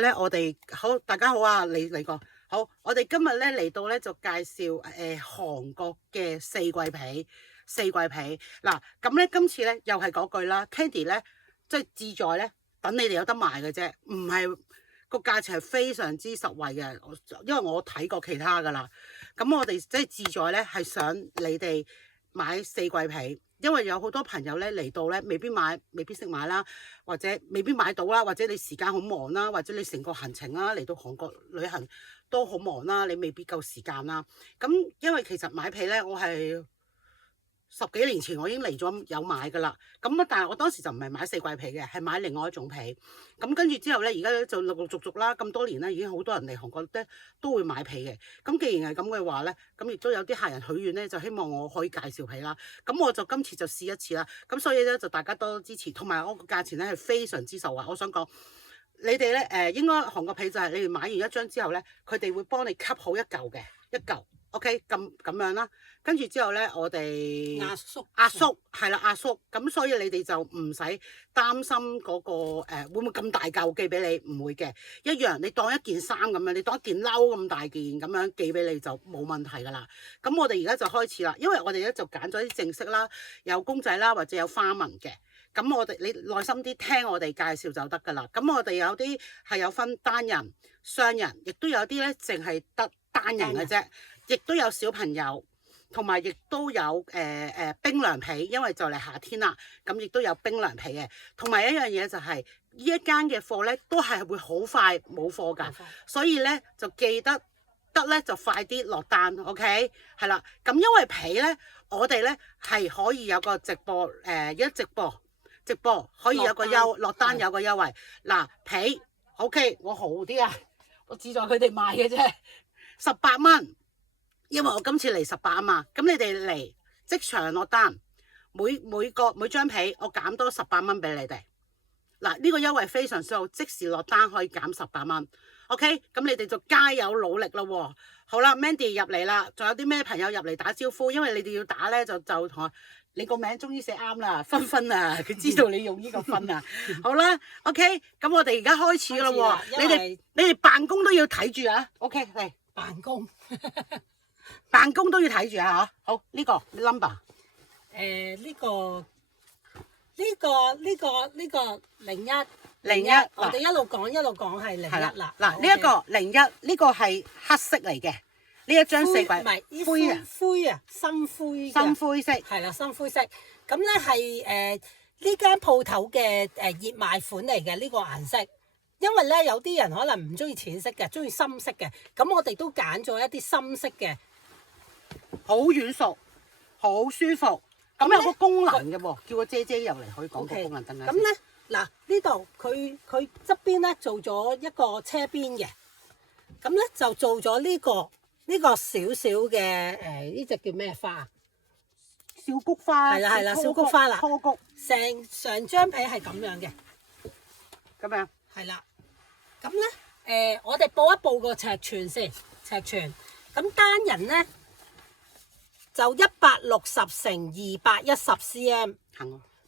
咧，我哋好，大家好啊，嚟過好，我哋今日咧嚟到咧就介紹韓國嘅四季被，嗱，咁咧今次咧又係嗰句啦 ，Candy 咧即係志在咧等你哋有得賣嘅啫，唔係個價錢係非常之實惠嘅，因為我睇過其他噶啦，咁我哋即係志在咧係想你哋買四季被。因為有好多朋友咧嚟到咧，未必識買啦，或者未必買到啦，或者你時間好忙啦，或者你成個行程啦嚟到韓國旅行都好忙啦，你未必夠時間啦。咁因為其實買被咧，我係10幾年前我已經嚟咗有買噶啦。咁但係我當時就唔係買四季被嘅，係買另外一種被。咁跟住之後咧，而家就陸陸續續啦，咁多年咧已經好多人嚟韓國咧都會買被嘅。咁既然係咁嘅話咧，咁亦都有啲客人許願咧，就希望我可以介紹被啦。咁我就今次就試一次啦。咁所以咧就大家多支持，同埋我個價錢咧係非常之受惠。我想講，你哋咧應該韓國被就係你哋買完一張之後咧，佢哋會幫你吸好一嚿嘅一嚿。OK，咁樣啦，跟住之後咧，我哋壓縮係啦，壓縮，咁所以你哋就唔使擔心嗰個會唔會咁大嚿寄俾你，唔會嘅，一樣你當一件衫咁樣，你當一件褸咁大件咁樣寄俾你就冇問題噶啦。咁我哋而家就開始啦，因為我哋咧就揀咗啲正式啦，有公仔啦或者有花紋嘅。咁你耐心啲聽我哋介紹就得噶啦。咁我哋有啲係有分單人、雙人，亦都有啲咧淨係得單人嘅啫。亦都有小朋友，同埋亦都有冰涼被，因為就嚟夏天啦，咁亦都有冰涼被嘅。同埋一樣嘢就係呢一間嘅貨咧，都係會好快冇貨㗎，所以咧就記得咧就快啲落單 ，OK？ 係啦，咁因為被咧，我哋咧係可以有個直播直播可以有個落單有個優惠。嗱，被 OK， 我好啲啊，我志在佢哋賣嘅啫，18蚊。因為我今次嚟18啊嘛，咁你哋嚟即場落單，每張被我減多18蚊俾你哋。嗱，呢個優惠非常之好，即時落單可以減18蚊。OK， 咁你哋就加油努力咯喎。好啦 ，Mandy 入嚟啦，仲有啲咩朋友入嚟打招呼？因為你哋要打咧，就同我你個名終於寫啱啦，芬啊，佢知道你用呢個芬啊。好啦 ，OK， 咁我哋而家開始啦喎，你哋辦公都要睇住啊。OK， 嚟辦公都要睇住啊！好，呢個 number， 呢個01，我哋一路講係01啦。嗱，呢一個01，呢個係黑色嚟嘅，呢一張四季灰啊，深灰色，係啦，深灰色。咁咧係呢間鋪頭嘅熱賣款嚟嘅呢個顏色。因為咧有啲人可能唔中意淺色嘅，中意深色嘅，咁我哋都揀咗一啲深色嘅。好軟熟，好舒服，咁有個功能嘅喎，叫個姐姐入嚟可以講個功能等陣。咁咧嗱，呢度佢側邊咧做咗一個車邊嘅，咁咧就做咗呢個少少嘅呢隻叫咩花？小菊花。係啦，小菊花啦。初菊。成張被係咁樣嘅。咁樣。係啦。咁咧我哋報一報個尺寸先，咁單人咧。就160乘210 cm，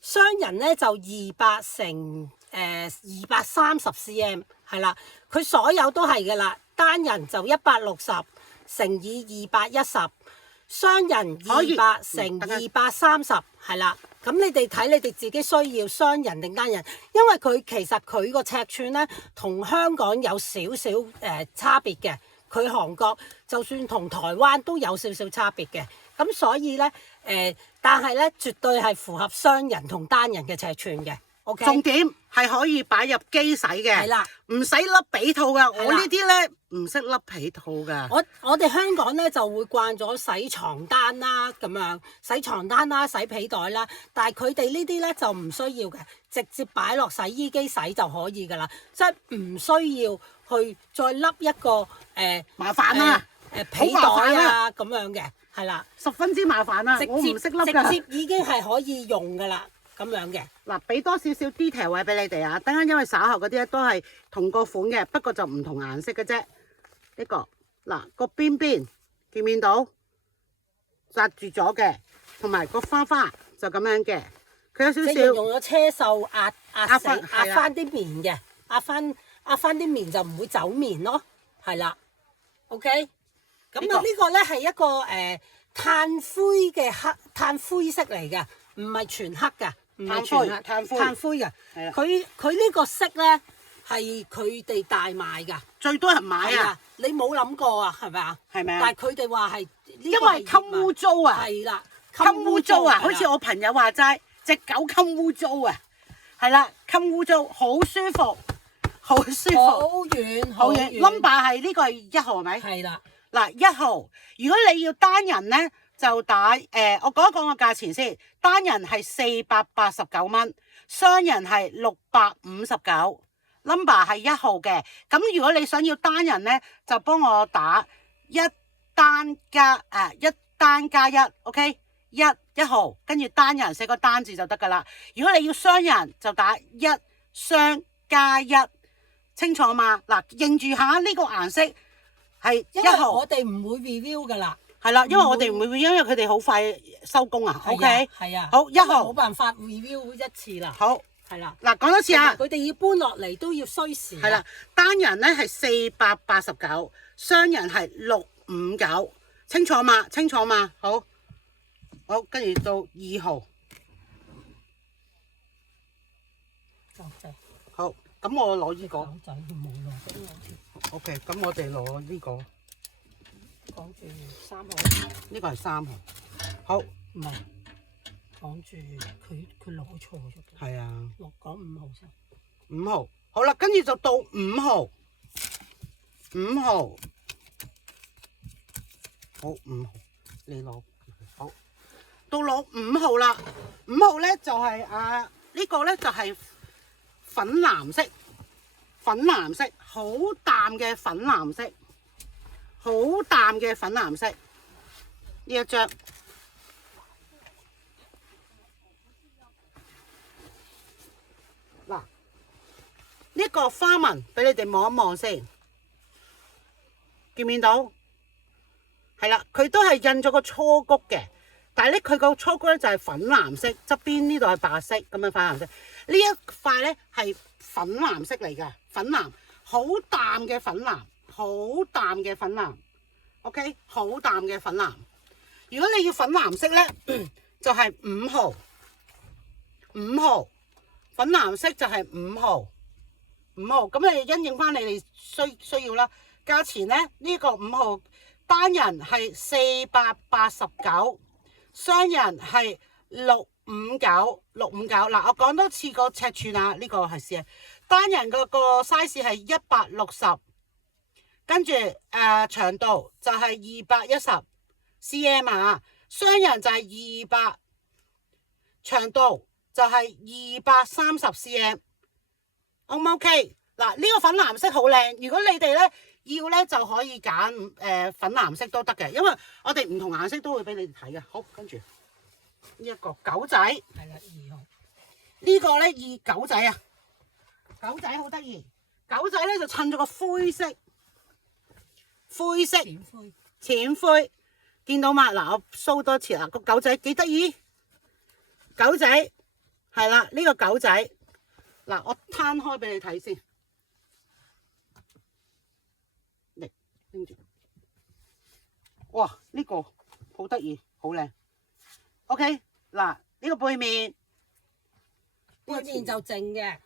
雙人咧就200乘230 cm， 係啦，佢所有都係嘅啦。單人就160乘以210，雙人200乘230，係啦。咁你哋睇你哋自己需要雙人定單人，因為其實佢個尺寸咧同香港有少少差別嘅，佢韓國就算同台灣都有少少差別嘅。咁所以咧，但係咧，絕對係符合雙人同單人嘅尺寸嘅。OK， 重點係可以擺入機洗嘅，係啦，唔使笠被套噶。我呢啲咧唔識笠被套噶。我哋香港咧就會慣咗洗床單啦，咁樣洗床單啦、洗被袋啦，但係佢哋呢啲咧就唔需要嘅，直接擺落洗衣機洗就可以噶啦，即係唔需要去再笠一個麻煩啦，被袋啊咁樣嘅。係啦，十分之麻煩啦，我唔識笠㗎。直接已經係可以用㗎啦，咁樣嘅。嗱，俾多少少 detail 位俾你哋啊！等陣因為稍後嗰啲咧都係同個款嘅，不過就唔同顏色嘅啫。呢個嗱個邊邊見唔見到紮住咗嘅，同埋個花就咁樣嘅，佢有少少用咗車繡壓翻啲棉嘅，壓翻壓翻啲棉就唔會走棉咯，係啦。OK，咁呢個呢個咧係一個炭灰色嚟嘅，唔係全黑嘅，唔係全黑炭灰嘅。係啦佢呢個色咧係佢哋大賣㗎，最多人買啊，係啊，你冇諗過啊，係咪啊？係咪啊？但係佢哋話係因為襟污糟啊，係啦，襟污糟啊，係啦好似我朋友話齋，隻狗襟污糟啊，係啦，襟污糟，好舒服，好舒服，好遠好遠。number 係呢個係1號係咪？係啦，嗱1號，如果你要單人咧，就打我講一講個價錢先，單人係489蚊，雙人係659，number 係1號嘅。咁如果你想要單人咧，就幫我打一單加1 ，OK， 1號，跟住單人寫個單字就得噶啦。如果你要雙人，就打1雙加1，清楚嘛？嗱，認住下呢個顏色係1號，我哋唔會 review 噶啦。係啦，因為我哋唔會，因為佢哋好快收工啊。OK，係啊，好1號，冇辦法 review 一次啦。好，係啦。嗱，講多次啊。佢哋要搬落嚟都要需時。係啦，單人咧係489，雙人係659，清楚嘛？清楚嘛？好，好，跟住到2號。狗仔。好，咁我攞呢個。狗仔佢冇攞俾我添。OK，咁我哋攞呢個。講住3號。呢個係3號。好。唔係，講住佢攞錯咗。係啊。講5號先。5號。好啦，跟住就到5號。5號。好，5號，你攞。好。到攞5號啦。5號咧就係呢個咧就係粉藍色，粉藍色，好淡嘅粉藍色，好淡嘅粉藍色。呢一張嗱，呢個花紋俾你哋望一望先，見唔見到？係啦，佢都係印咗個初谷嘅。但係咧，佢個初谷咧就係粉藍色，側邊呢度係白色咁樣粉藍色。呢一塊咧係粉藍色嚟嘅，粉藍，好淡嘅粉藍，好淡嘅粉藍。OK， 好淡嘅粉藍。如果你要粉藍色咧，就係5號。5號粉藍色就係5號。5號咁你因應翻你哋需要啦。價錢咧呢個5號單人係489。雙人係659。嗱，我講多次個尺寸啊，呢個係試。單人個 size 係160，跟住長度就係210 cm 啊，雙人就係200，長度就係230 cm。O 唔 OK？嗱，呢個粉藍色好靚，如果你哋咧要咧就可以揀粉藍色都得嘅，因為我哋唔同顏色都會俾你哋睇嘅。好，跟住呢一個狗仔，係啦2號。呢個咧狗仔啊，狗仔好得意，狗仔咧就襯咗個灰色，淺灰，見到嘛？嗱，我 show 多次啦，個狗仔幾得意，狗仔係啦，呢個狗仔嗱，我攤開俾你睇先。跟住，哇！呢個好得意，好靚。OK，嗱，呢個背面就正嘅。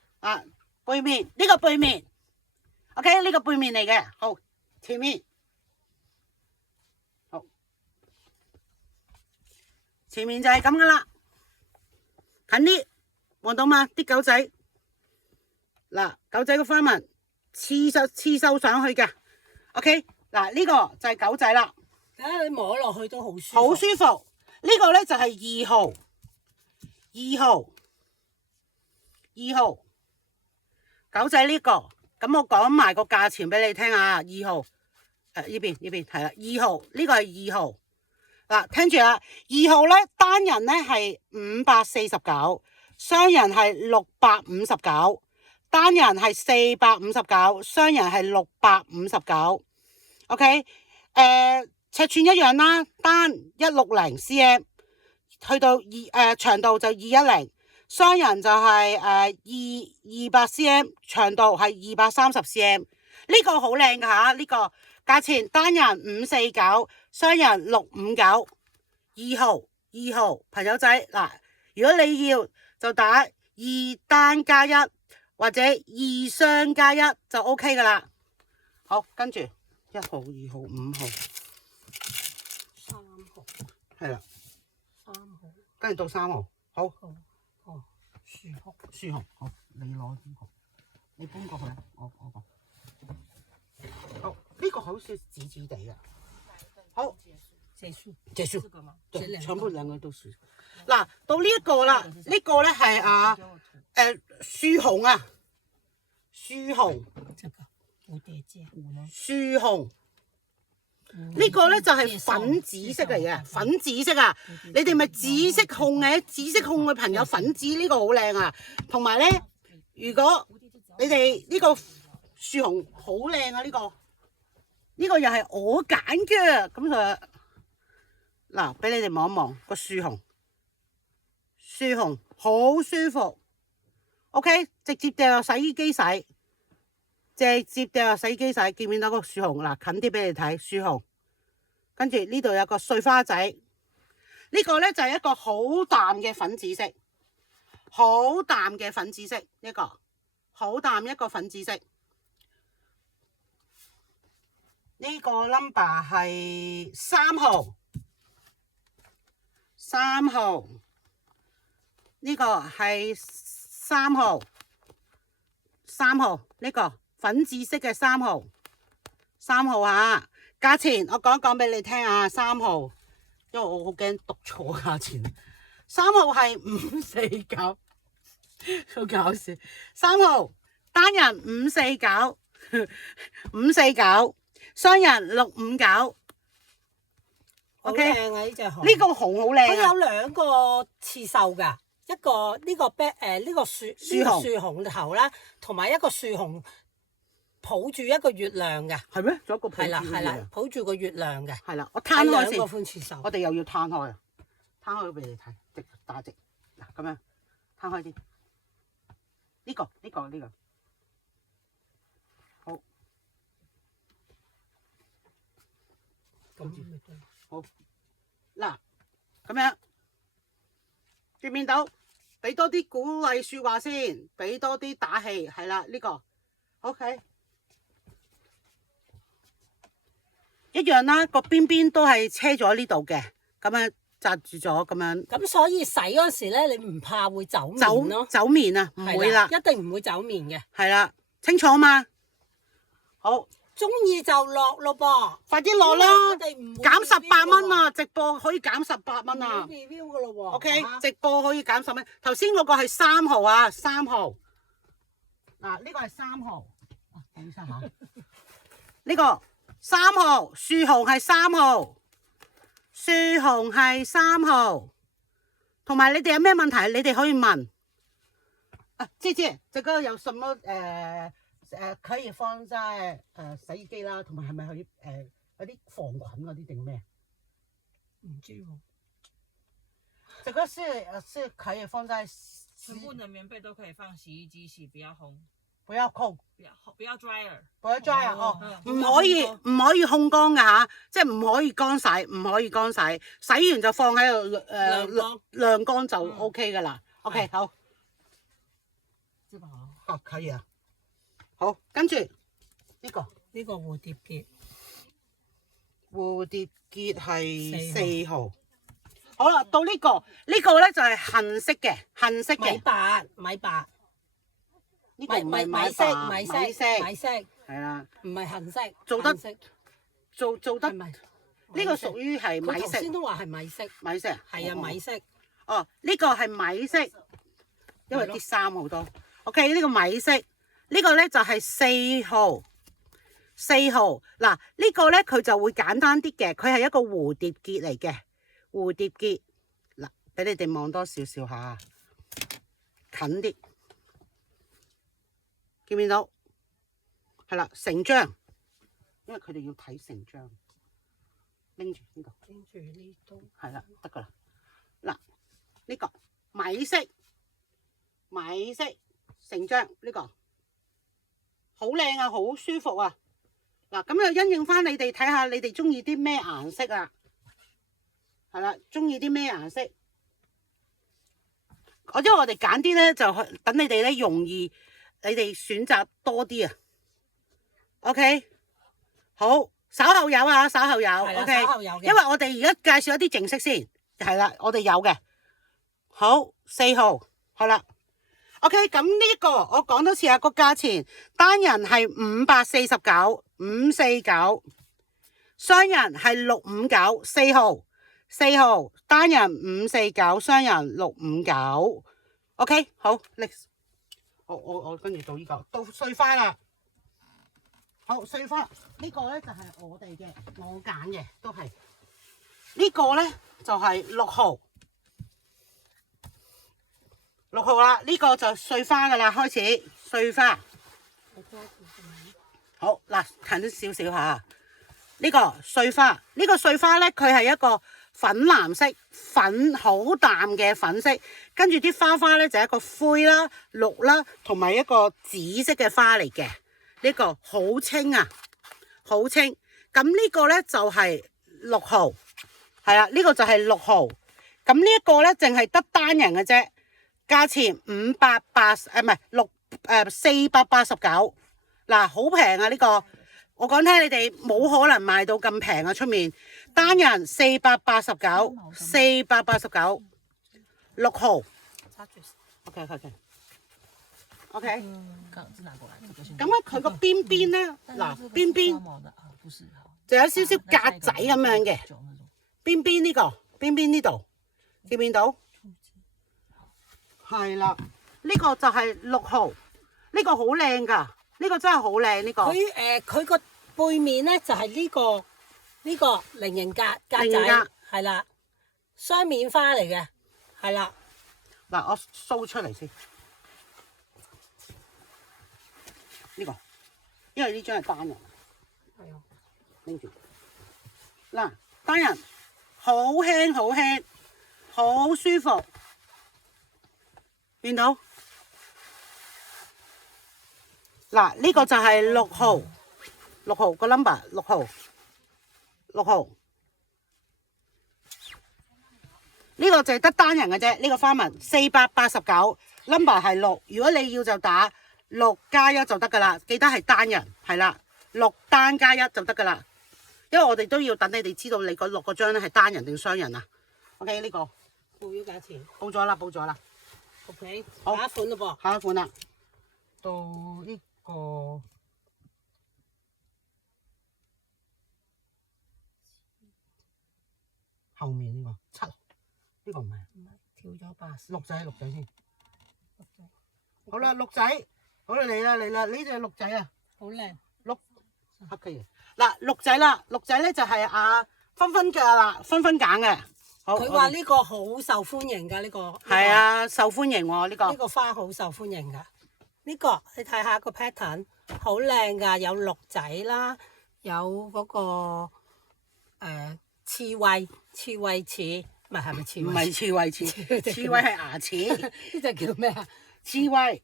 背面呢個背面 ，OK， 呢個背面嚟嘅。好，前面，好，前面就係咁噶啦。近啲，望到嘛？啲狗仔，嗱，狗仔個花紋刺繡上去嘅。OK。嗱，呢個就係狗仔啦，你摸落去都好舒服。好舒服。呢個咧就係2號狗仔呢個。咁我講埋個價錢俾你聽啊。2號呢邊係啦，2號呢個係2號。嗱，聽住啦，2號咧單人咧係549，雙人係659，單人係459，雙人係659。OK， 尺寸一樣啦，單160 cm， 去到長度就210，雙人就係200 cm， 長度係230 cm。呢個好靚㗎嚇，呢個價錢單人549，雙人659。2號朋友仔嗱，如果你要就打2單加1或者2雙加1就 OK 㗎啦。好，跟住1號、2號、5號、3號，係啦，3號，跟住到3號，好。哦，樹熊，好，你攞呢個，你搬過去，我講。好，呢個好似紫紫地啊。好，結束，對，全部兩個都是。嗱，到呢一個啦，呢個咧係樹熊啊，樹熊。蝴蝶結，樹熊。呢個咧就係粉紫色嚟嘅，粉紫色啊！你哋咪紫色控嘅，紫色控嘅朋友粉紫呢個好靚啊！同埋咧，如果你哋呢個樹熊好靚啊，呢個又係我揀嘅，咁就嗱俾你哋望一望個樹熊好舒服 ，OK， 直接掉入洗衣機洗。直接掉入洗衣機洗，見唔見到個樹熊？嗱，近啲俾你睇樹熊，跟住呢度有個碎花仔，呢個咧就係一個好淡嘅粉紫色，好淡嘅粉紫色，一個好淡一個粉紫色。呢個 number 係3號，3號，呢個係3號，3號呢個。粉紫色嘅3號啊，價錢我講一講俾你聽啊，3號，因為我好驚讀錯價錢。3號係549，好搞笑。3號單人549，雙人659。OK， 呢隻熊，呢個熊好靚啊！佢有2個刺繡㗎，一個呢個呢個樹熊頭啦，同埋一個樹熊。抱住一個月亮嘅，係咩？仲有一個抱住係啦，抱住個月亮嘅，係啦。我攤開先，我哋又要攤開啊！攤開俾你睇，打直嗱咁樣攤開啲。呢個好，好嗱咁樣見唔見到？俾多啲鼓勵説話先，俾多啲打氣，係啦呢個 OK。一樣啦，個邊邊都係車咗呢度嘅，咁樣紮住咗咁樣。咁所以洗嗰時咧，你唔怕會走面咯？走面啊，唔會啦，一定唔會走面嘅。係啦，清楚嘛？好，中意就落咯噃，快啲落啦！減18蚊啊！直播可以減18蚊啊！OK， 直播可以減10蚊。頭先嗰個係3號啊，3號。嗱，呢個係3號。等陣嚇，呢個。3號樹熊係3號，樹熊係3號，同埋你哋有咩問題，你哋可以問。姐姐，這個有什麼可以放在洗衣機啦，同埋係咪可以嗰啲防菌嗰啲定咩？唔知喎。這個是可以放在全部的棉被都可以放洗衣機洗，不要烘。不要控，不要 dryer， 不要 dryer 哦，唔可以控乾㗎吓，即係唔可以乾洗，洗完就放喺度晾乾就 OK 㗎啦。OK 好，可以啊。好，跟住呢個蝴蝶結係4號。好啦，到呢個咧就係杏色嘅，米白。呢個唔係米色，係啦，唔係杏色，做得呢個屬於係米色。頭先都話係米色，係啊米色。哦，呢個係米色，因為啲衫好多。OK， 呢個米色，呢個咧就係4號。嗱，呢個咧佢就會簡單啲嘅，佢係一個蝴蝶結嚟嘅，蝴蝶結。嗱，俾你哋望多少少下，近啲。見唔見到？係啦，成張，因為佢哋要睇成張，拎住呢度，係啦，得噶啦。嗱，呢個米色米色成張呢個，好靚啊，好舒服啊！嗱，咁就因應翻你哋睇下，你哋中意啲咩顏色啊？係啦，中意啲咩顏色？因為我哋揀啲咧，就等你哋咧容易，你哋選擇多啲啊。OK， 好，稍後有啊，稍後有。OK， 稍後有嘅。因為我哋而家介紹一啲正色先，係啦，我哋有嘅。好，4號，係啦。OK， 咁呢個我講多次啊，個價錢單人係549，549，雙人係659，4號單人549，雙人659。OK， 好 ，next， 我跟住到呢個，到碎花啦。好，碎花呢個咧就係我哋嘅，我揀嘅都係呢個咧就係6號。6號啦，呢個就碎花噶啦，開始碎花。好嗱，近少少下。呢個碎花，呢個碎花咧，佢係一個粉藍色，好淡嘅粉色，跟住啲花咧就係一個灰啦、綠啦，同埋一個紫色嘅花嚟嘅。呢個好清啊，好清。咁呢個咧就係6號，係啦，呢個就係6號。咁呢一個咧淨係得單人嘅啫。價錢489，嗱，好平啊！呢個我講聽你哋冇可能賣到咁平啊，出面單人489，489，6號。OK， 咁咧佢個邊邊咧，嗱邊邊就有少少格仔咁樣嘅，邊邊呢個，邊邊呢度，見唔見到？係啦，呢個就係6號，呢個好靚噶，呢個真係好靚呢個。佢個背面咧就係呢個菱形格仔，係啦，雙面花嚟嘅，係啦。嗱，我 show 出嚟先，呢個，因為呢張係單人，係啊，拎住。嗱，單人好輕好輕，好舒服。見到嗱，呢個就係6號個 number， 6號，呢個就係得單人嘅啫。呢個花紋489 number 係6，如果你要就打6+1就得噶啦，記得係單人，係啦，6單加1就得噶啦。因為我哋都要等你哋知道你嗰6個張咧係單人定雙人啊。OK， 呢個報咗價錢，報咗啦。OK， 好，下一款咯噃，下一款啦，到呢個後面呢個7，呢個唔係，跳咗8，鹿仔先，好啦，鹿仔，好啦，嚟啦，呢隻鹿仔啊，好靚，黑嘅，嗱，鹿仔啦，鹿仔咧就係芬芬嘅啦，芬揀嘅。佢話呢個好受歡迎㗎，呢個係啊，受歡迎喎呢個。呢個花好受歡迎㗎。呢個你睇下個 pattern 好靚㗎，有鹿仔啦，有嗰個刺蝟似，唔係咪刺蝟？唔係刺蝟，刺蝟係牙齒。呢隻叫咩啊？刺蝟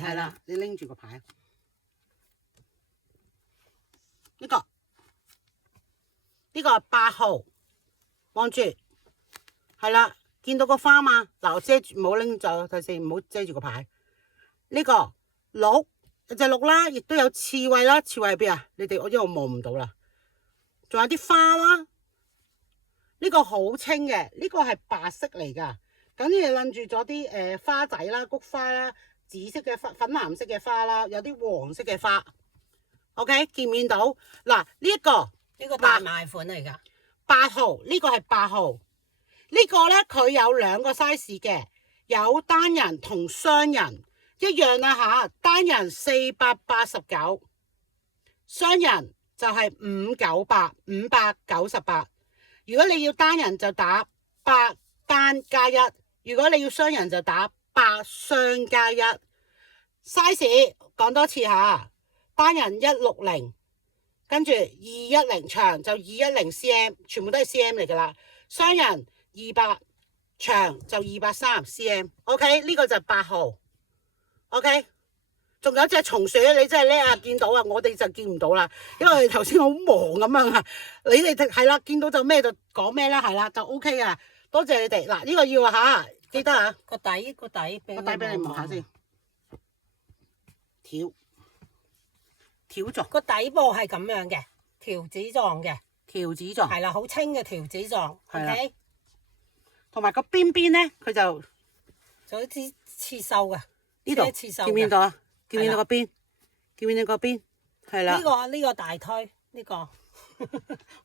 係啦，你拎住個牌。呢個係8號。望住，係啦，見到個花嘛？嗱，我遮住，唔好拎就睇先，唔好遮住個牌。呢個鹿，有隻鹿啦，亦都有刺蝟啦，刺蝟喺邊啊？你哋因為我望唔到啦。仲有啲花啦，呢個好清嘅，呢個係白色嚟噶，咁你諗住咗啲花仔啦、菊花啦、紫色嘅花、粉藍色嘅花啦，有啲黃色嘅花。OK， 見唔見到？嗱，呢個大賣款嚟噶。8號，呢個係8號，呢個咧佢有2個 size 嘅，有單人同雙人一樣啦吓，單人489，雙人就係598。如果你要單人就打8單加1，如果你要雙人就打8雙加1。size 講多次吓，單人160。跟住210長就210 cm， 全部都係 cm 嚟噶啦。雙人200長就230 cm。OK， 呢個就係8號。OK， 仲有隻松鼠，你真係叻啊！見到啊，我哋就見唔到啦，因為頭先好忙咁樣啊。你哋係啦，見到就咩就講咩啦，係啦，就 OK 啊。多謝你哋。嗱，呢個要啊嚇，記得啊。個底俾你望下先。條狀個底部係咁樣嘅，條子狀嘅，條子狀係啦，好清嘅條子狀。OK，同埋個邊邊咧，佢就好似刺繡嘅。呢度見唔見到啊？見唔見到個邊？見唔見到個邊？係啦。呢個大推，呢個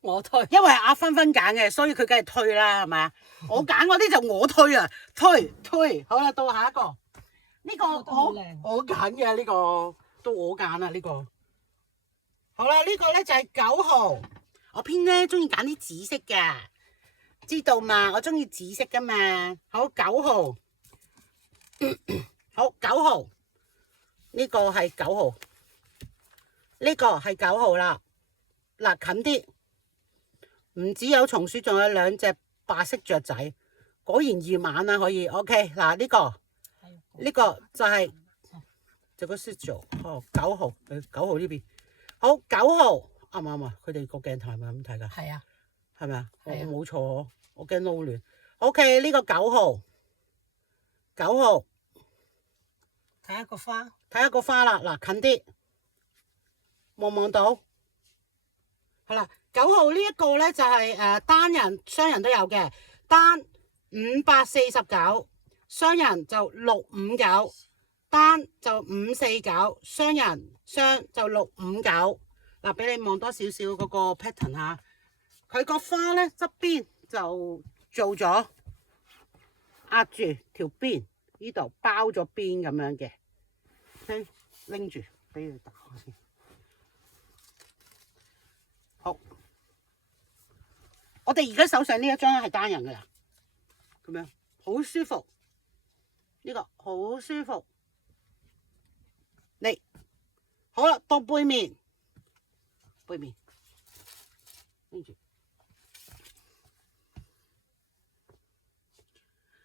我推，因為阿芬芬揀嘅，所以佢梗係推啦，係咪啊？我揀嗰啲就我推啊，推。好啦，到下一個。呢個我揀嘅呢個，到我揀啦呢個。好啦，呢個咧就係9號。我偏咧中意揀啲紫色嘅，知道嘛？我中意紫色噶嘛。好，9號。好，9號。呢個係9號。呢個係9號啦。嗱，近啲。唔止有松鼠，仲有2隻白色雀仔。果然易晚啦，可以。OK， 嗱呢個。呢個就係就個 schedule 9號，9號呢邊好9號啱唔啱啊？佢哋個鏡頭係咪咁睇㗎？係啊，係咪啊？我冇錯，我驚撈亂。OK， 呢個9號，9號睇下個花，睇下個花啦。嗱，近啲望到係啦。9號呢一個咧就係單人、雙人都有嘅，單549。雙人就659，單就549，雙人雙就659。嗱，俾你望多少少嗰個 pattern 嚇，佢個花咧側邊就做咗壓住條邊，呢度包咗邊咁樣嘅。OK， 拎住俾你打下先。好，我哋而家手上呢一張係單人㗎啦，咁樣好舒服。呢個好舒服，嚟好啦，到背面，拎住。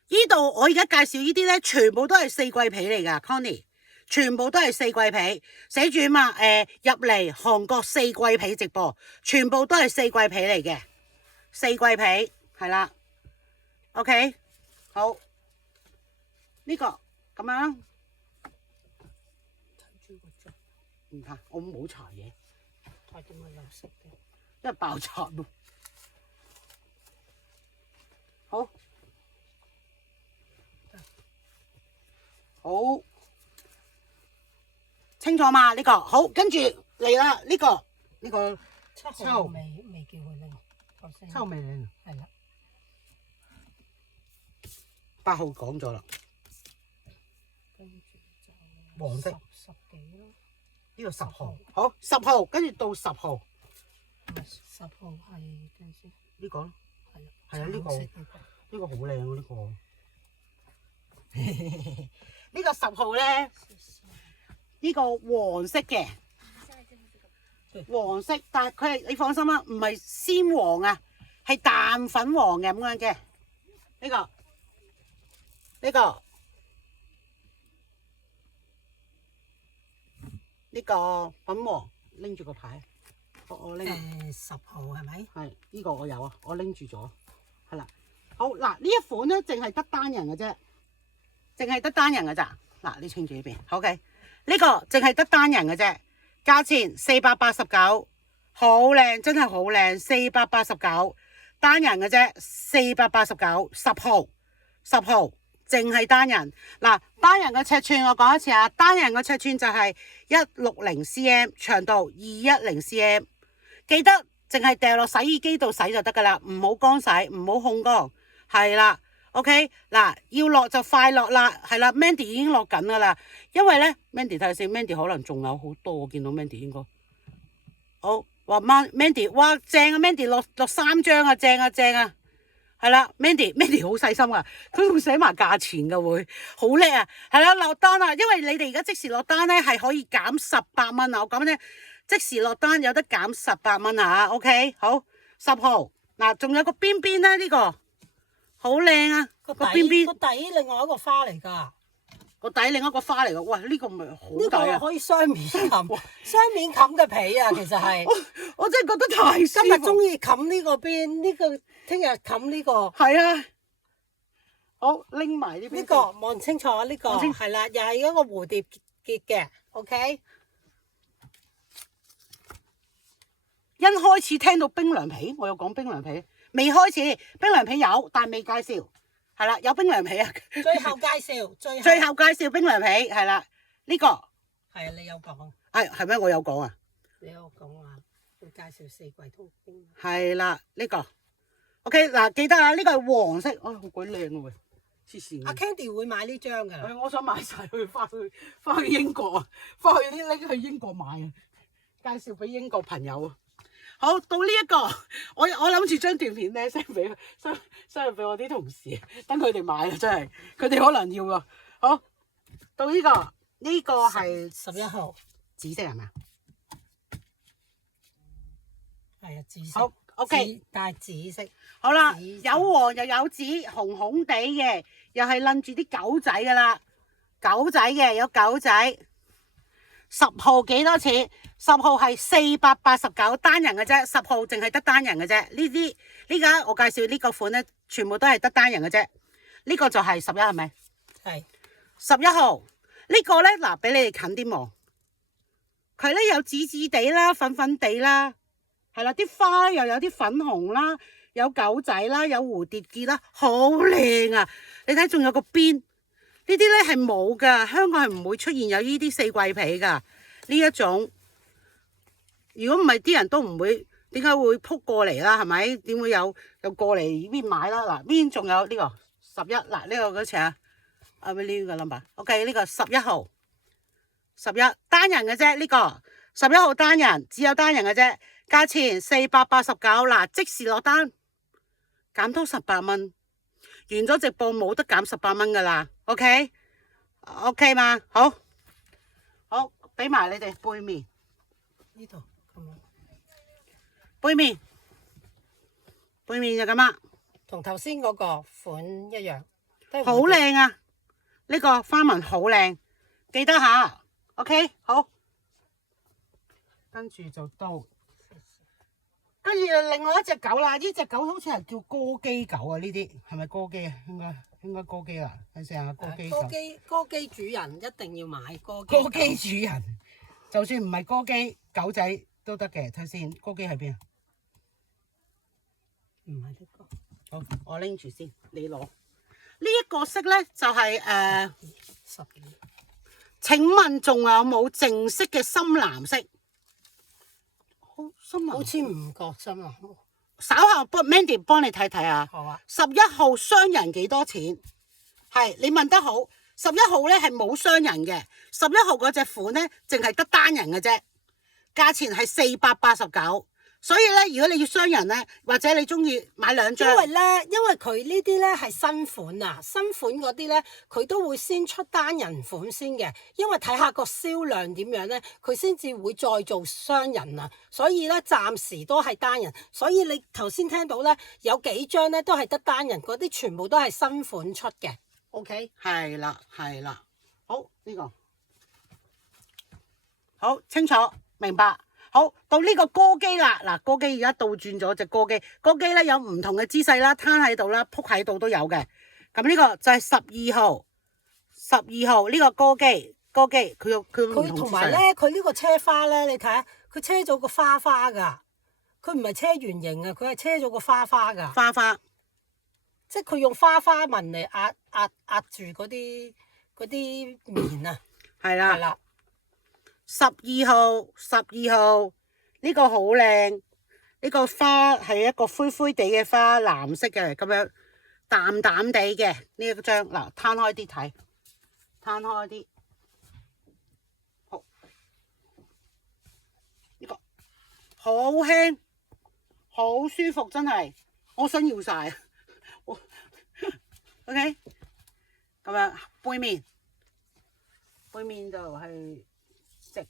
呢度我而家介紹呢啲咧，全部都係4季皮嚟㗎 ，Connie， 全部都係4季皮，寫住嘛，入嚟韓國4季皮直播，全部都係4季皮嚟嘅，4季皮係啦 ，OK， 好。呢個咁樣，唔怕，我冇搽嘢，睇點解有色嘅？因為爆炸咯。好，好清楚嘛？呢個好，跟住嚟啦，呢個7號未叫佢拎，頭先7號未拎，係啦8號講咗啦。黃色十幾咯，呢個10號，好10號，跟住到10號。10號係等陣先，呢個咯，係啊，呢個好靚喎，呢個。呢個10號咧，呢個黃色嘅，黃色，但係佢係你放心啦，唔係鮮黃啊，係淡粉黃嘅咁樣嘅。呢個粉黃，拎住個牌，我拎。10號係咪？係呢個我有啊，我拎住咗，係啦。好嗱，呢一款咧淨係得單人嘅啫，淨係得單人嘅咋。嗱，你清住呢邊，OK。呢個淨係得單人嘅啫，價錢489，好靚，真係好靚，489單人嘅啫，489，10號，10號。淨係單人嗱，單人嘅尺寸我講一次啊，單人嘅尺寸就係160 cm， 長度210 cm， 記得淨係掉落洗衣機度洗就得噶啦，唔好乾洗，唔好控乾，係啦 ，OK 嗱，要落就快落啦，係啦 ，Mandy 已經落緊噶啦，因為咧 Mandy 睇下先 ，Mandy 可能仲有好多，我見到 Mandy 應該好，話 Mandy， 哇正啊 ，Mandy 落3張啊，正啊正啊！係啦 ，Mandy 好細心啊，佢會寫埋價錢噶會，好叻啊！係啦，落單啊，因為你哋而家即時落單咧係可以減18蚊啊！我講咧，即時落單有得減18蚊啊！OK， 好10號嗱，仲有個邊邊咧呢個好靚啊！個個邊邊個底另外一個花嚟㗎。個底另一個花嚟㗎，哇！呢個咪好呢抵啊！個可以雙面冚，雙面冚嘅被啊，其實係。我真係覺得太舒服。今日中意冚呢個邊，呢個聽日冚呢個。係啊，好拎埋呢邊。呢個望清楚，呢個望清係啦，又係一個蝴蝶結嘅，OK。一開始聽到冰涼皮，我有講冰涼皮，未開始冰涼皮有，但未介紹。係啦，有冰涼皮啊！最後介紹，最後介紹冰涼皮係啦，呢個係啊，你有講。係咩？我有講啊！你有講話要介紹四季通冰。係啦，呢個 OK 嗱，記得啊，呢個係黃色，好鬼靚喎，黐線。阿 Candy 會買呢張㗎。我想買晒佢翻去英國啊，翻去拎去英國買啊，介紹俾英國朋友啊。好，到呢一個，我諗住將段片咧 send 俾我啲同事，等佢哋買啊，真係佢哋可能要啊。好，到呢個係11號，紫色係咪？係啊，紫色。好 OK，但係紫色。好啦，紫色有黃又有紫，紅紅地嘅，又係撚住啲狗仔噶啦，狗仔嘅有狗仔。10號幾多錢？10號係489單人嘅啫，10號淨係得單人嘅啫。呢家我介紹呢個款咧，全部都係得單人嘅啫。呢個就係11係咪？係。11號呢個咧，嗱俾你哋近啲望，佢咧有紫紫地啦、粉粉地啦，係啦，啲花又有啲粉紅啦，有狗仔啦，有蝴蝶結啦，好靚啊！你睇仲有個邊。呢啲咧係冇噶，香港係唔會出現有呢啲四季皮噶呢一種。如果唔係，啲人都唔會，點解會撲過嚟啦？係咪？點會又過嚟呢邊買啦？嗱，邊仲有呢個11？嗱，呢個幾錢啊？啊，咪呢個 number？OK，呢個11號，11單人嘅啫。呢個11號單人，只有單人嘅啫。價錢489，嗱，即時落單，減多18蚊。完咗直播冇得減18蚊噶啦 ，OK 嘛，好，俾埋你哋背面呢度咁樣，背面就咁啦，同頭先嗰個款一樣，好靚啊！呢個花紋好靚，記得下 ，OK 好，跟住就到。跟住另外一隻狗啦，呢隻狗好似係叫哥基狗啊，呢啲係咪哥基啊？應該哥基啦，睇下哥基狗。哥基主人一定要買哥基主人，就算唔係哥基狗仔都得嘅。睇先，哥基喺邊啊？唔係呢個。好，我拎住先，你攞。呢一個色咧就係12。請問仲有冇正式嘅深藍色？好似唔覺深啊！稍後Mandy 幫你睇睇啊。好啊。11號雙人幾多錢？係你問得好。11號咧係冇雙人嘅，11號嗰隻款咧淨係得單人嘅啫，價錢係489。所以咧，如果你要雙人咧，或者你中意買兩張，因為佢呢啲咧係新款啊，新款嗰啲咧佢都會先出單人款先嘅，因為睇下個銷量點樣咧，佢先至會再做雙人啊。所以咧暫時都係單人，所以你頭先聽到咧有幾張咧都係得單人，嗰啲全部都係新款出嘅。OK，係啦，好呢個好清楚明白。好，到呢個歌姬啦，嗱，歌姬而家倒轉咗隻歌姬，歌姬咧有唔同嘅姿勢啦，攤喺度啦，仆喺度都有嘅。咁呢個就係12號呢個歌姬佢同埋咧，佢呢個車花咧，你睇下，佢車咗個花㗎，佢唔係車圓形啊，佢係車咗個花㗎。花，即係佢用花紋嚟壓住嗰啲棉啊。係啦。12號呢個好靚，呢個花係一個灰灰地嘅花，藍色嘅咁樣淡淡地嘅呢一張，嗱，攤開啲睇，好，呢個好輕好舒服，真係我想要晒。OK，咁樣背面就係直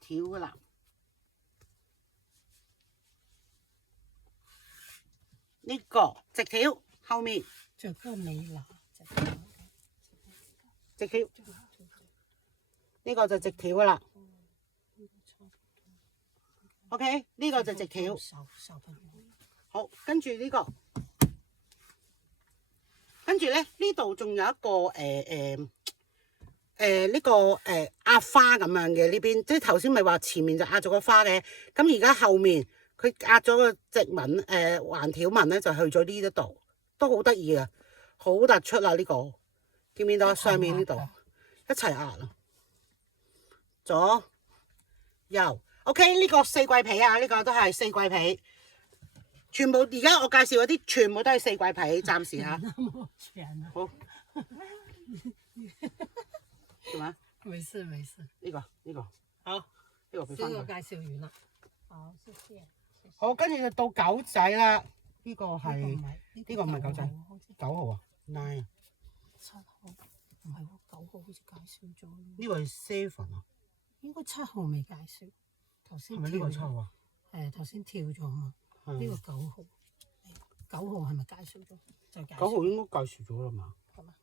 條噶啦，呢個直條後面這個沒拿，直條，呢個就直條噶啦。OK， 呢個就直條。好，跟住呢個，跟住咧呢度仲有一個呢個壓花咁樣嘅呢邊，即係頭先咪話前面就壓咗個花嘅，咁而家後面佢壓咗個直紋橫條紋咧，就去咗呢一度，都好得意啊，好突出啊呢個，見唔見到上面呢度一齊壓啦，左右 OK 呢個四季皮啊，呢個都係四季皮。全部而家我介紹嗰啲全部都係四季皮，暫時嚇。好。做咩？沒事沒事。呢個好，呢個俾呢翻佢。個介紹完啦。好，謝謝。好，跟住就到狗仔啦。呢個係呢個唔係狗仔，9號啊，9。7號唔係喎，9號好似介紹咗。呢個係 7啊。應該7號未介紹。頭先係咪呢個係7號啊？頭先跳咗嘛。呢個9號，9號係咪介紹咗？就介紹。9號應該介紹咗啦嘛。係嘛？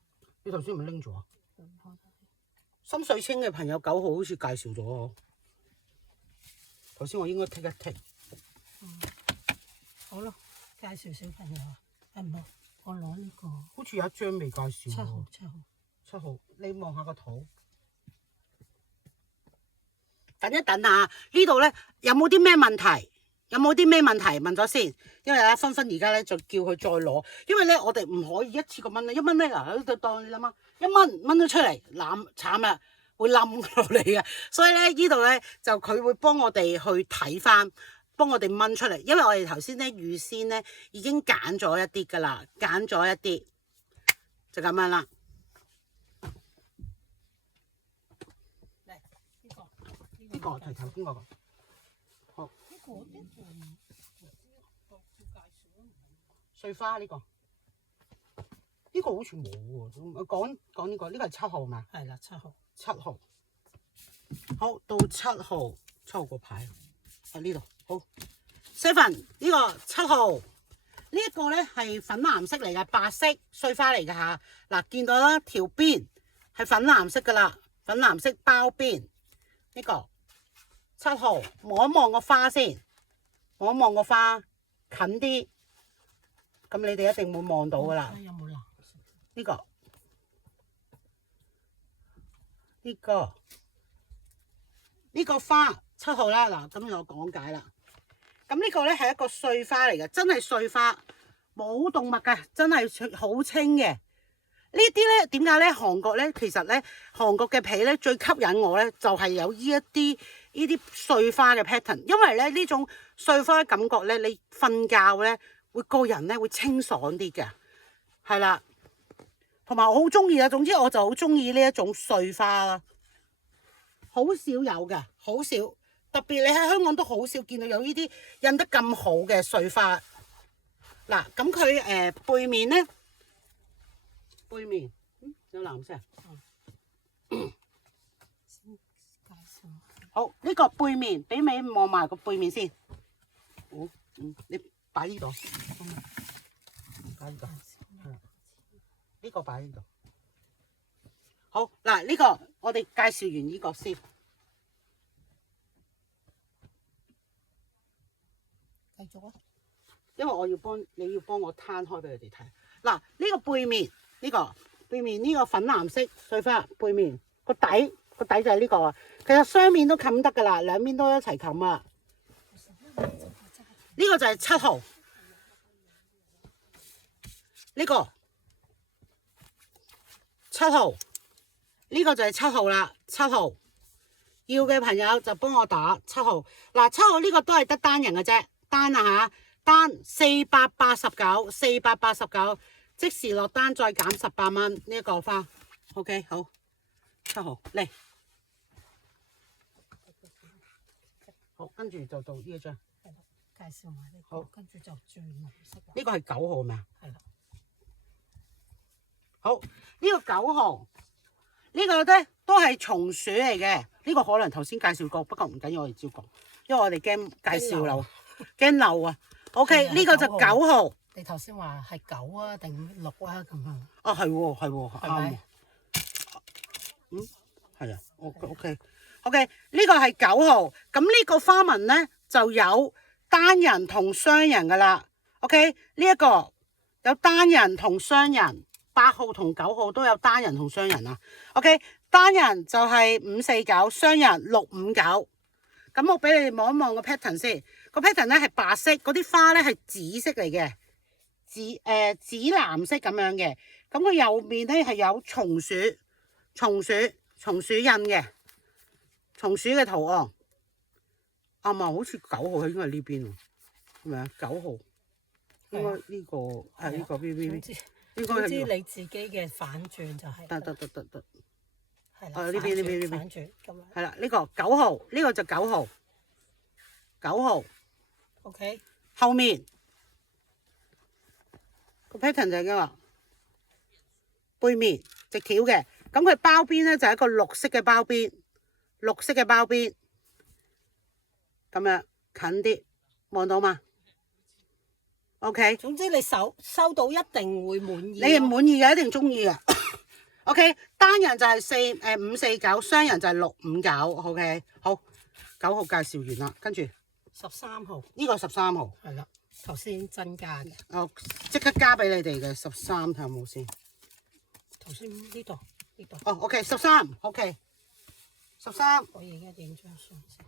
你頭先係咪拎咗啊？深水清嘅朋友9號好似介紹咗喎。頭先我應該剔一剔。好咯，介紹小朋友啊，唔係，我攞呢個。好似有一張未介紹。7號，你望下個圖。等一等啊！呢度咧有冇啲咩問題？有冇啲咩問題問咗先？因為咧芬芬而家咧就叫佢再攞，因為咧我哋唔可以一次過掹啦，一掹咧嗱喺度當你諗下，一掹咗出嚟慘啦，會冧落嚟嘅。所以咧呢度咧就佢會幫我哋去睇翻，幫我哋掹出嚟。因為我哋頭先咧預先咧已經揀咗一啲噶啦，揀咗一啲就咁樣啦。呢個係頭先嗰個。好。碎花呢個好似冇喎。講呢個係7號嘛？係啦，7號。7號。好，到7號個牌喺呢度。好 ，7 呢個7號呢一個咧係粉藍色嚟嘅，白色碎花嚟㗎嚇。嗱，見到啦，條邊係粉藍色㗎啦，粉藍色包邊呢個。7號，望一望個花先，望一望個花近啲，咁你哋一定會望到噶啦。有冇藍？呢個花7號啦，嗱，咁我講解啦。咁呢個咧係一個碎花嚟嘅，真係碎花，冇動物㗎，真係好清嘅。呢啲咧點解咧？韓國咧其實咧，韓國嘅皮咧最吸引我咧，就係有呢啲碎花嘅 pattern， 因為咧呢種碎花嘅感覺咧，你瞓覺咧會個人咧會清爽啲嘅，係啦。同埋我好中意啊，總之我就好中意呢一種碎花啦，好少有嘅，好少，特別你喺香港都好少見到有呢啲印得咁好嘅碎花。嗱，咁佢背面咧。背面，有藍色。好，呢個背面，俾你望埋個背面先。好，你擺呢度，擺呢度，呢個擺呢度。好，嗱，呢個我哋介紹完呢個先。繼續啊！因為你要幫我攤開俾佢哋睇。嗱，呢個背面。呢個背面呢個粉藍色碎花背面個底就係呢個啊，其實雙面都冚得噶啦，兩邊都一齊冚啊。呢個就係7號，呢個7號，呢個就係7號啦，7號要嘅朋友就幫我打7號。嗱，7號呢個都係得單人嘅啫，單啊嚇，單489，即時落單再減18蚊呢一個花 ，OK 好，7號嚟，好，跟住就到呢一張，介紹埋呢個，好，跟住就轉藍色。呢個係9號咩？係啦。好，呢個9號，呢個咧都係松鼠嚟嘅，呢個可能頭先介紹過，不過唔緊要，我哋照講，因為我哋驚介紹漏，驚漏啊。OK， 呢個就9號。你頭先話係9啊定6啊咁樣？啊係喎係喎，啱咪喎。係啊，OK，呢個係9號，咁呢個花紋咧就有單人同雙人噶啦。OK，呢一個有單人同雙人，8號同9號都有單人同雙人啊。OK，單人就係549，雙人659。咁我俾你哋望一望個 pattern 先，個 pattern 咧係白色，嗰啲花咧係紫色嚟嘅，紫藍色咁樣嘅。咁佢右面咧係有松鼠印嘅，松鼠嘅圖案。啱啊，好似9號應該係呢邊喎，係咪啊？9號應該呢個係呢個 B。應該總之你自己嘅反轉就係得。係啦，呢邊反轉咁樣。係啦，呢個9號，呢個就9號，9號。OK，後面個 pattern 就係咁話，背面直條嘅，咁佢包邊咧就係一個綠色嘅包邊，咁樣近啲望到嘛 ？OK，總之你收到一定會滿意。你係滿意嘅，一定中意嘅。OK， 單人就係549，雙人就係659。OK， 好，9號介紹完啦，跟住13號，呢個13號係啦，頭先增加嘅。我即刻加俾你哋嘅13，睇下有冇先。頭先呢度。哦，OK，13，OK，13。我而家影張相先。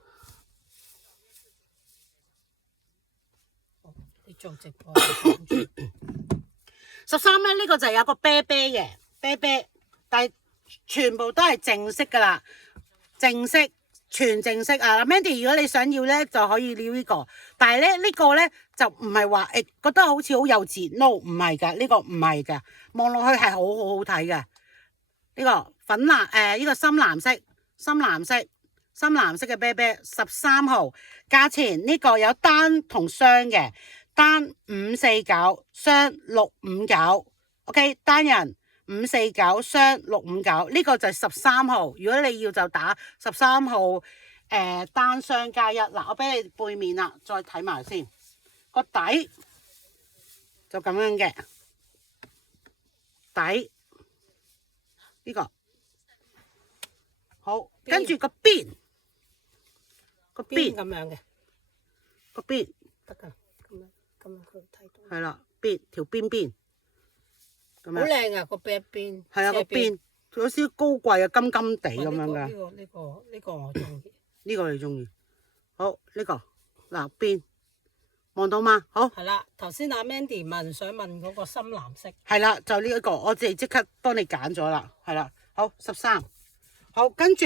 你做直播。13咧，呢個就係有個啤啤嘅啤啤，但係全部都係正式噶啦，全正式啊 ！Mandy， 如果你想要咧，就可以要呢個，但係咧呢個咧就唔係話覺得好似好幼稚 ，no 唔係㗎，呢個唔係㗎，望落去係好睇嘅。呢個粉藍呢個深藍色嘅啤啤13號，價錢呢個有單同雙嘅，單549，雙659，OK， 單人549，雙659，呢個就係13號。如果你要就打13號，單雙加1。嗱，我俾你背面啦，再睇埋先，個底就咁樣嘅底。呢個好，跟住個邊咁樣嘅個邊得㗎，咁樣佢睇到。係啦，條邊咁樣。好靚啊！個邊係啊，個邊有少少高貴啊，金金地咁樣㗎。呢個我中意。呢個你中意？好，呢個嗱邊望到嗎？好。係啦，頭先阿 Mandy 想問嗰個深藍色。係啦，就呢一個，我即刻幫你揀咗啦。係啦，好13，好跟住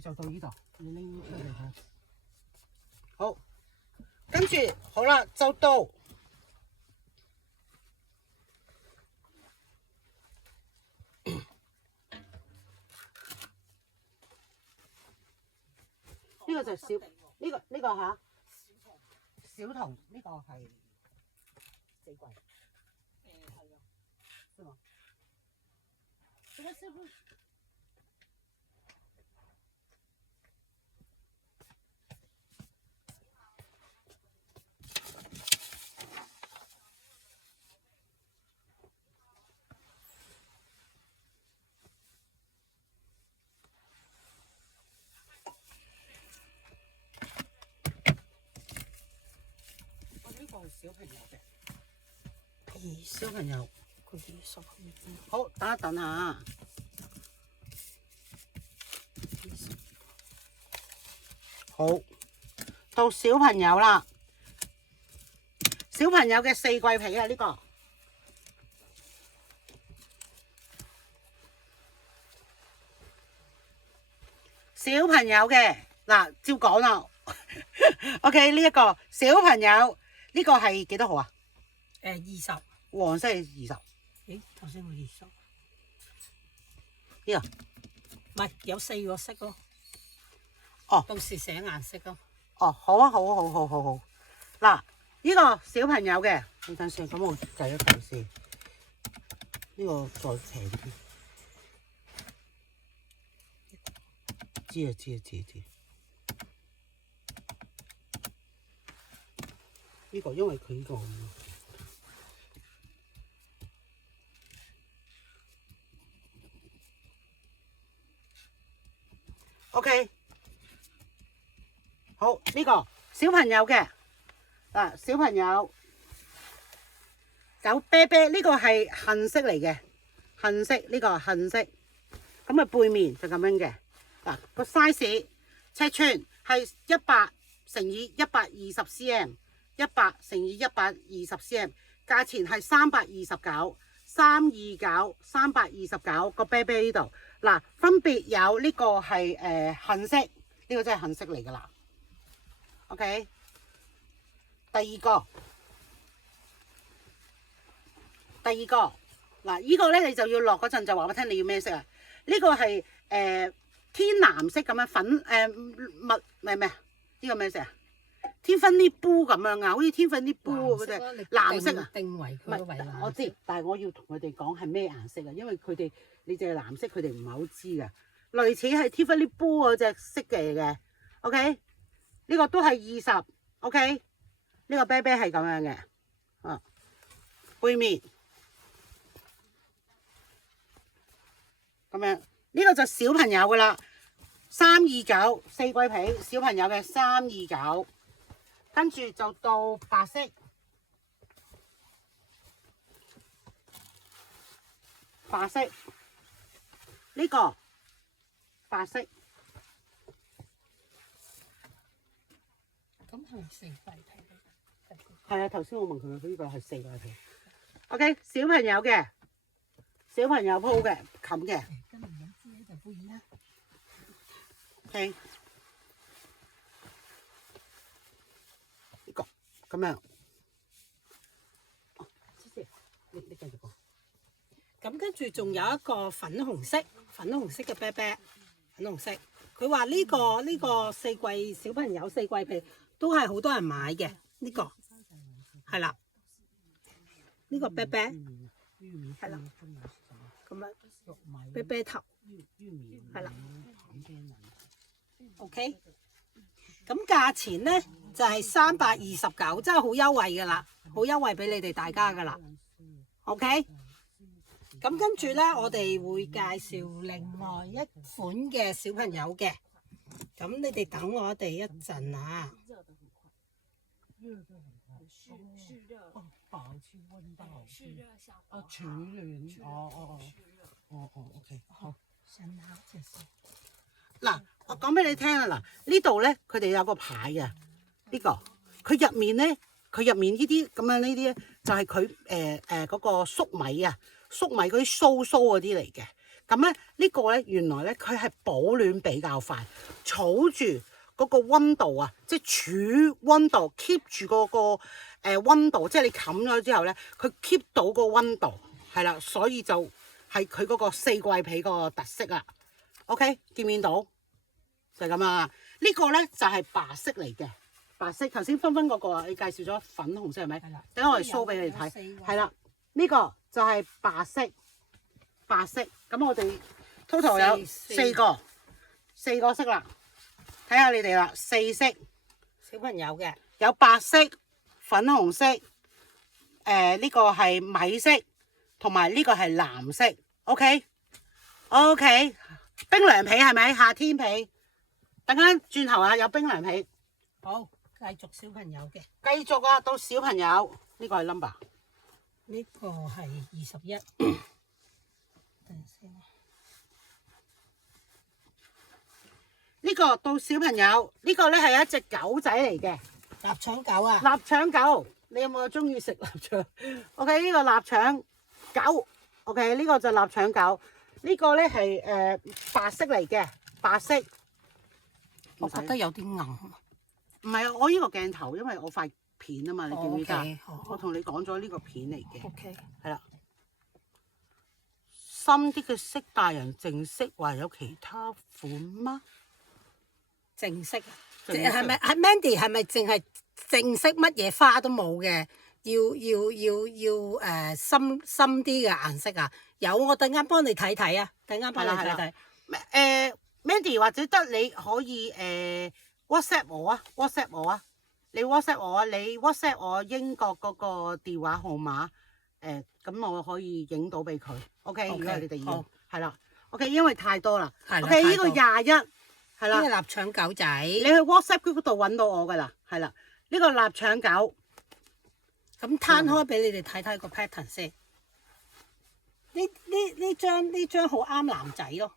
就到呢度，你拎出嚟睇。好，跟住好啦，就到呢個就小呢個嚇小童，呢個係4季。係嘛？呢個係小朋友嘅，小朋友。好，等一等下。好，到小朋友啦，小朋友嘅4季皮啊，呢個小朋友嘅嗱，照講啦。OK， 呢一個小朋友呢個係幾多號啊？20。黃色係20。咦，頭先我20。呢個唔係有4個色咯。哦，到時寫顏色咯。哦，好啊，好。嗱，呢個小朋友嘅，等先，咁我計一計先。呢個再斜啲。知。呢個因為佢呢個。OK， 好呢個小朋友嘅嗱，小朋友有啤啤，呢個係杏色嚟嘅，杏色呢個杏色，咁啊背面就咁樣嘅嗱，個 size 尺寸係100乘以120 cm， 100乘以120 cm， 價錢係329。329個啤啤呢度嗱，分別有呢個係杏色，呢個真係杏色嚟㗎啦。OK， 第二個嗱，呢個咧你就要落嗰陣就話我聽你要咩色啊？呢個係天藍色咁樣粉蜜咩？呢個咩色啊？天粉啲布咁樣啊，好似天粉啲布嗰隻藍色啊，定為佢個為藍色。我知，但係我要同佢哋講係咩顏色啊，因為佢哋你淨係藍色，佢哋唔係好知噶。類似係天粉啲布嗰隻色嘅，OK？ 呢個都係20 ，OK？ 呢個啤啤係咁樣嘅，背面咁樣，呢個就小朋友噶啦，329四季皮，小朋友嘅329。跟住就到白色，呢個白色，咁係四季皮。係啊，頭先我問佢，佢呢個係四季皮。OK， 小朋友嘅，小朋友鋪嘅，冚嘅。跟住有支就不一樣。OK。咁樣，你繼續講。咁跟住仲有一個粉紅色嘅啤啤，粉紅色。佢話呢個四季小朋友四季皮都係好多人買嘅，呢個係啦，呢個啤啤係啦，咁樣啤啤頭係啦。OK， 咁價錢咧就係329，真係好優惠噶啦，好優惠俾你哋大家噶啦。OK， 咁跟住咧，我哋會介紹另外一款嘅小朋友嘅，咁你哋等我哋一陣啊。保持溫度。哦，取暖。OK， 好。嗱，我講俾你聽啊，嗱，呢度咧佢哋有個牌嘅，呢個佢入面呢啲咁樣呢啲咧，就係佢嗰個粟米啊，粟米嗰啲酥嗰啲嚟嘅。咁咧呢個咧原來咧佢係保暖比較快，儲住嗰個溫度啊，即係儲溫度 keep 住嗰個溫度，即係你冚咗之後咧，佢 keep 到個溫度，係啦，所以就係佢嗰個四季皮個特色啦。OK， 見唔見到？就係咁啊！呢個咧就係白色嚟嘅，白色頭先芬芬嗰個你介紹咗粉紅色係咪？係啦。等我嚟 show 俾你哋睇，係啦，呢個就係白色。咁我哋 total 有四個色啦。睇下你哋啦，四色小朋友嘅有白色、粉紅色，呢個係米色，同埋呢個係藍色。OK， 冰涼皮係咪？夏天皮。等間轉頭啊，有冰涼皮。好，繼續小朋友嘅。繼續啊，到小朋友呢個係 number。呢個係21。等陣先。呢個到小朋友，呢個咧係一隻狗仔嚟嘅。臘腸狗啊！臘腸狗，你有冇中意食臘腸 ？OK， 呢個臘腸狗。OK， 呢個就臘腸狗。呢個咧係白色嚟嘅，白色。我覺得有啲硬。唔係啊，我呢個鏡頭，因為我塊片啊嘛，你記唔記得？ Okay，我同你講咗呢個片嚟嘅。OK。係啦。深啲嘅色，大人淨色，還有其他款嗎？淨色啊？係咪係 Mandy 係咪淨係淨色乜嘢花都冇嘅？要深啲嘅顏色啊？有，我陣間幫你睇睇啊！陣間幫你睇睇。Mandy 或者得你可以WhatsApp 我啊，你 WhatsApp 我啊，你 WhatsApp 我英國嗰個電話號碼，咁我可以影到俾佢。OK， 如果你哋要，係啦。OK， 因為太多啦。OK， 呢個21係啦。呢個臘腸狗仔，你去 WhatsApp 嗰度揾到我㗎啦，係啦。呢個臘腸狗，咁攤開俾你哋睇睇個 pattern 先。呢張好啱男仔咯，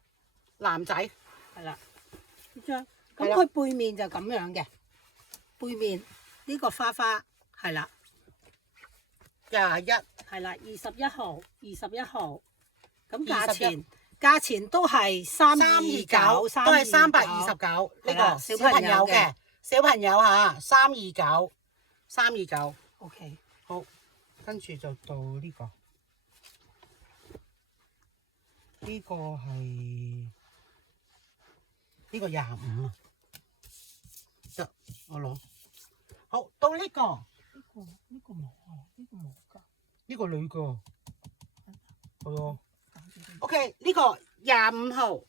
男仔係啦。呢張咁佢背面就咁樣嘅，背面呢個花花係啦。21係啦，21號，咁價錢都係329，都係329呢個小朋友嘅小朋友嚇329。OK， 好，跟住就到呢個，呢個係呢個25啊，得我攞。好，到呢個呢個冇啊，呢個冇㗎。呢個女個，係喎。OK， 呢個25號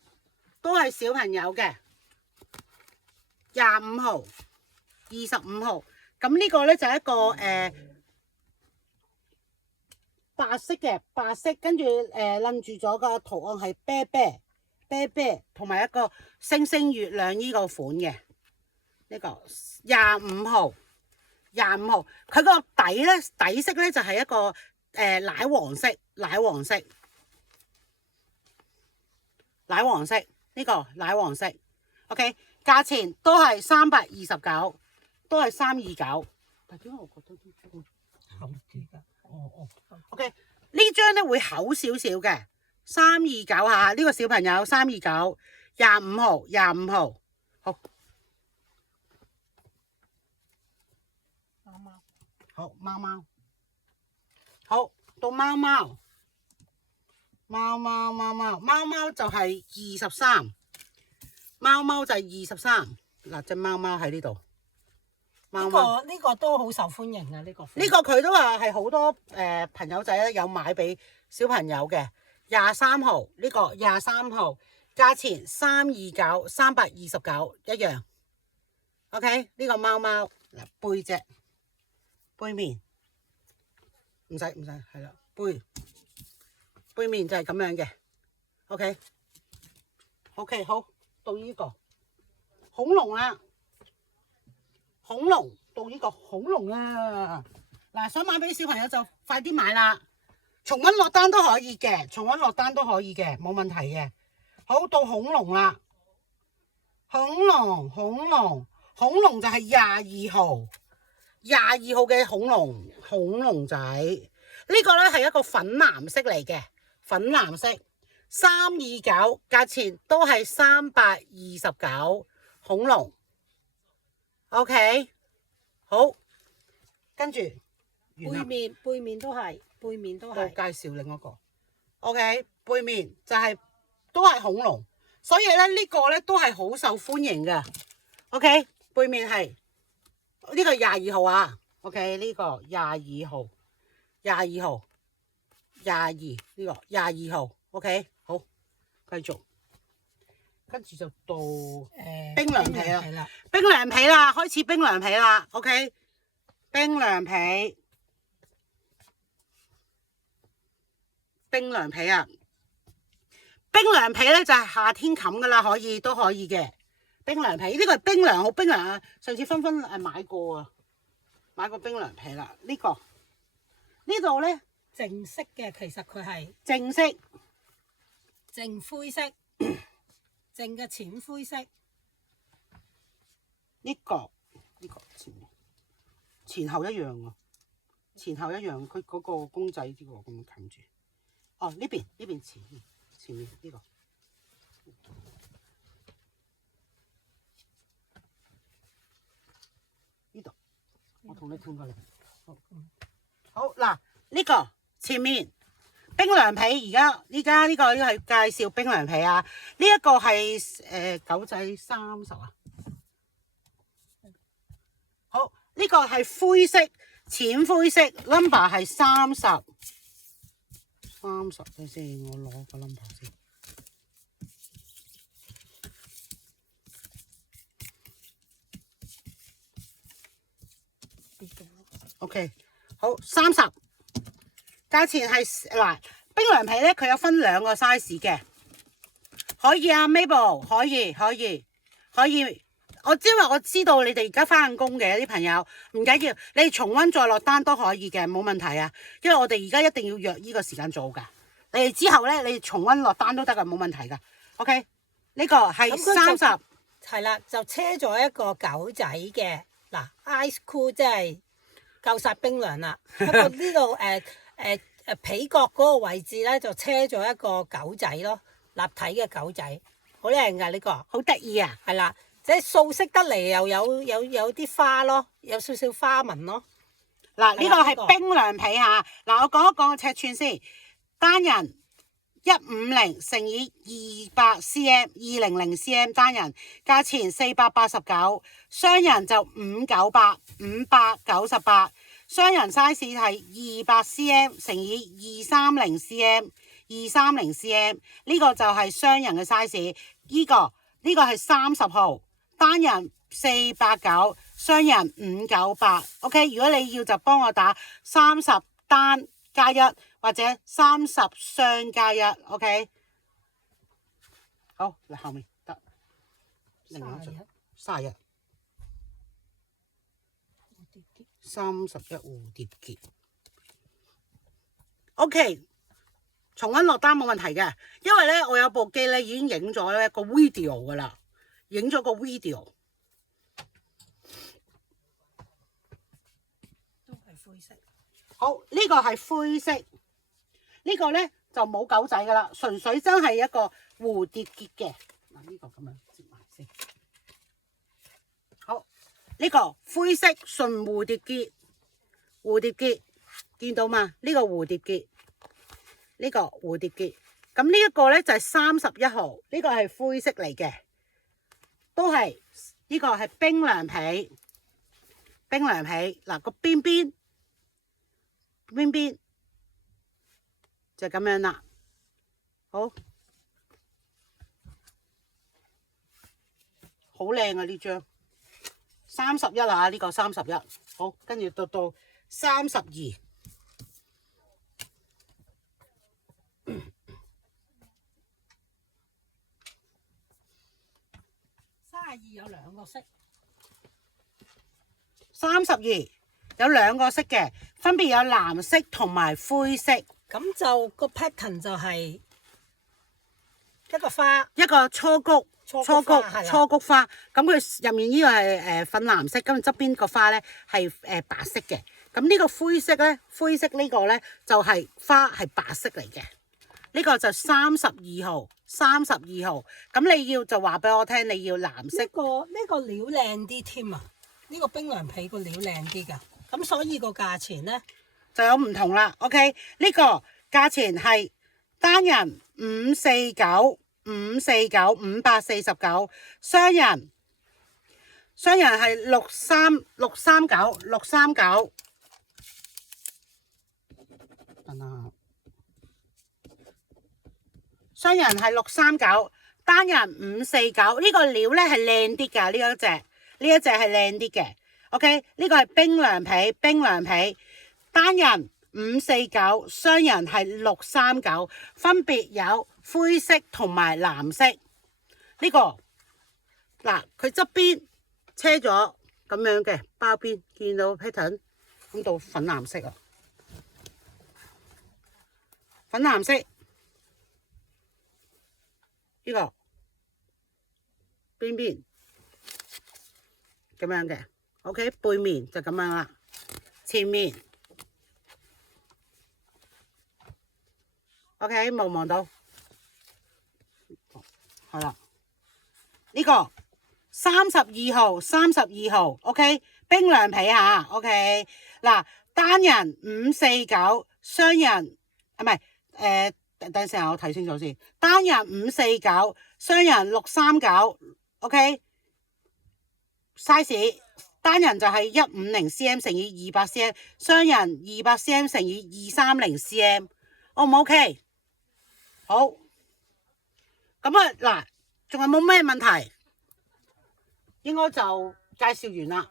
都係小朋友嘅，25號、25號。咁呢個咧就係一個白色嘅，白色跟住攆住咗個圖案係啤啤，同埋一個星星月亮呢個款嘅。呢個25號，佢個底色咧就係一個奶黃色。呢個奶黃色 ，OK， 價錢都係329，都係329。但點解我覺得呢張厚啲㗎？哦 ，OK， 呢張咧會厚少少嘅，329下，呢個小朋友329，25號，好，好貓貓，好到貓貓。貓貓就係23，貓貓就係23。嗱，隻貓貓喺呢度。呢個都好受歡迎啊！呢個佢都話係好多朋友仔咧有買俾小朋友嘅。23號呢個23號，價錢329一樣。OK， 呢個貓貓嗱背面唔使係啦背面就係咁樣嘅，OK， 好，到呢個恐龍啦，到呢個恐龍啊，嗱，想買俾小朋友就快啲買啦，重溫落單都可以嘅，冇問題嘅。好，到恐龍啦，恐龍就係22號嘅恐龍仔，呢個咧係一個粉藍色嚟嘅。粉藍色329，價錢都係329，恐龍 OK， 好，跟住背面都係我介紹另一個 OK， 背面就係都係恐龍，所以咧呢個咧都係好受歡迎嘅 OK， 背面係呢個22號啊 OK， 呢個22號22呢個22號 OK， 好，繼續，跟住就到冰涼皮啦，開始冰涼皮啦 OK， 冰涼皮啊，冰涼皮咧就係夏天冚噶啦，都可以嘅冰涼皮，呢個係冰涼，好冰涼啊！上次芬買過冰涼皮啦，呢度咧。淨色嘅，其實佢係淨色、淨灰色、淨嘅淺灰色。呢個前後一樣啊，佢嗰個公仔呢個咁樣冚住。哦，呢邊前面呢個。呢度，我同你轉過嚟。好嗱，呢個。前面冰涼皮，依家呢個係介紹冰涼皮啊！呢一個係狗仔30啊。好，呢個係灰色，淺灰色 ，number 係30。睇先，我攞個 number 先。OK， 好30，價錢係嗱冰涼被咧，佢有分2個 size 嘅，可以啊 Mabel， 可以。因為我知道你哋而家翻緊工嘅啲朋友，唔緊要，你哋重溫再落單都可以嘅，冇問題啊。因為我哋而家一定要約呢個時間做㗎。你哋之後咧，你哋重溫落單都得㗎，冇問題㗎。OK， 呢個係30，係啦，就車咗一個狗仔嘅嗱 ，Ice Cool 即係夠晒冰涼啦。不過呢度被角嗰個位置咧，就車咗一個狗仔咯，立體嘅狗仔，好靚㗎呢個，好得意啊！係啦。即係素色得嚟，又有啲花咯，有少少花紋咯。嗱，呢個係冰涼被嚇。嗱，我講一講個尺寸先。單人150乘以200 cm，200 cm 單人，價錢489，雙人就598， 598。雙人 size 係200 cm 乘以230 cm，230 cm。呢個就係雙人嘅 size。呢個係30號。單人489，雙人598。OK， 如果你要就幫我打30單加1或者30雙加1。OK， 好，嚟後面得。31 31蝴蝶結。OK， 重溫落單冇問題嘅，因為咧我有部機咧已經影咗一個 video 㗎啦。影咗個 video， 都係灰色。好，呢個係灰色，呢個咧就冇狗仔噶啦，純粹真係一個蝴蝶結嘅。嗱，呢個咁樣接埋先。好，呢個灰色純蝴蝶結，見到嘛？呢個蝴蝶結，咁呢一個咧就係31號，呢個係灰色嚟嘅。都係呢個係冰涼被嗱，個邊就咁樣啦。好靚啊呢張31啊，呢個31。好，跟住到32。32有2個色，32有2個色嘅，分別有藍色同埋灰色。咁就個 pattern 就係一個花，一個初菊花。咁佢入面呢個係粉藍色，咁側邊個花咧係白色嘅。咁呢個灰色呢個咧就係花係白色嚟嘅。呢個就32號。咁你要就話俾我聽，你要藍色。呢個料靚啲添啊！呢個冰涼被個料靚啲㗎，咁所以個價錢咧就有唔同啦。OK， 呢個價錢係單人549， 549，雙人係639。等下。雙人係639，單人549。呢個料咧係靚啲㗎，呢一隻係靚啲嘅。OK， 呢個係冰涼被，單人549，雙人係639，分別有灰色同埋藍色。呢個嗱，佢側邊車咗咁樣嘅包邊，見到 pattern 咁到粉藍色啊，粉藍色。呢個邊咁樣嘅 ，OK， 背面就咁樣啦，前面 OK 望到，係啦，呢個32號 OK， 冰涼被嚇 OK， 嗱，單人549，雙人唔係等陣先，我睇清楚先。單人549，雙人639 ，OK。size 單人就係150 cm 乘以200 cm， 雙人200 cm 乘以230 cm，O 唔 OK？ 好，咁啊嗱，仲有冇咩問題？應該就介紹完啦。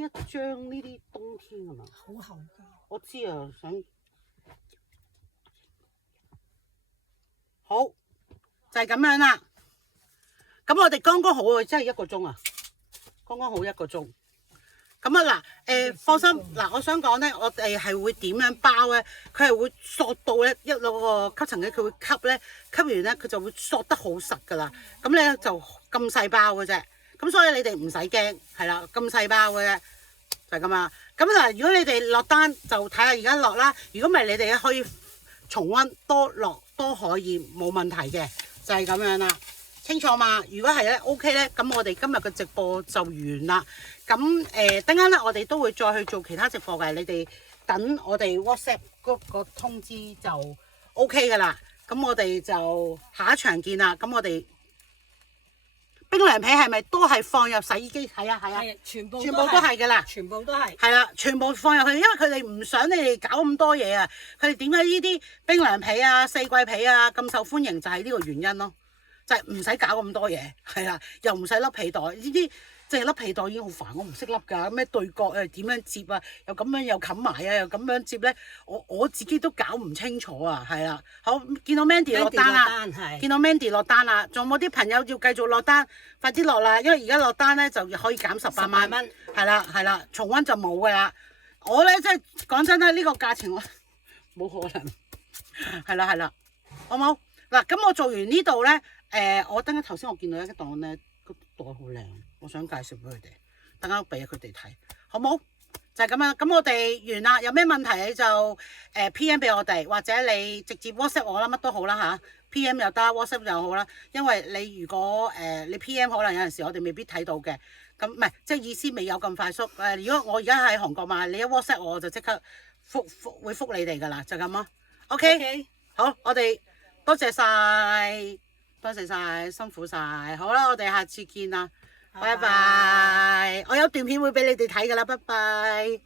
一張呢啲冬天係嘛？好厚㗎。我知啊，想好就係咁樣啦。咁我哋剛剛好啊，真係1個鐘啊，剛剛好1個鐘。咁啊嗱，放心嗱，我想講咧，我哋係會點樣包咧？佢係會索到咧，一攞個吸塵機，佢會吸咧，吸完咧佢就會索得好實噶啦。咁咧就咁細包嘅啫。咁所以你哋唔使驚，係啦，咁細包嘅啫，就係咁啊。咁嗱，如果你哋落單就睇下而家落啦。如果唔係，你哋可以重溫多落都可以，冇問題嘅，就係咁樣啦。清楚嘛？如果係咧 OK 咧，咁我哋今日嘅直播就完啦。咁等間咧，我哋都會再去做其他直播嘅。你哋等我哋 WhatsApp 嗰個通知就 OK 噶啦。咁我哋就下一場見啦。咁我哋冰涼被係咪都係放入洗衣機？係啊係啊，全部都係噶啦，全部都係。係啦，全部放入去，因為佢哋唔想你哋搞咁多嘢啊。佢哋點解呢啲冰涼被啊、四季被啊咁受歡迎，就係呢個原因咯。就係唔使搞咁多嘢，係啦，又唔使笠被袋，呢啲即係笠被袋已經好煩，我唔識笠㗎，咩對角啊，點樣接啊，又咁樣又冚埋啊，又咁樣接咧，我自己都搞唔清楚啊，係啦，好，見到 Mandy 落單啦，見到 Mandy 落單啦，仲有冇啲朋友要繼續落單？快啲落啦，因為而家落單咧就可以減18蚊，係啦，重溫就冇㗎啦。我咧真係講真啦，呢個價錢我冇可能，係啦，好冇？嗱，咁我做完呢度咧。我等陣頭先我見到一檔咧，個袋好靚，我想介紹俾佢哋，等陣俾佢哋睇，好冇？就係咁樣，咁我哋完啦。有咩問題你就PM 俾我哋，或者你直接 WhatsApp 我啦，乜都好啦嚇。PM 又得 ，WhatsApp 又好啦。因為你如果你 PM 可能有陣時我哋未必睇到嘅，咁唔係即係意思未有咁快速。如果我而家喺韓國嘛，你一 WhatsApp 我就即刻會覆你哋噶啦，就咁咯。OK，好，我哋多謝晒。多謝晒，辛苦晒，好啦，我哋下次見啦，拜拜。我有段片會俾你哋睇噶啦，拜拜。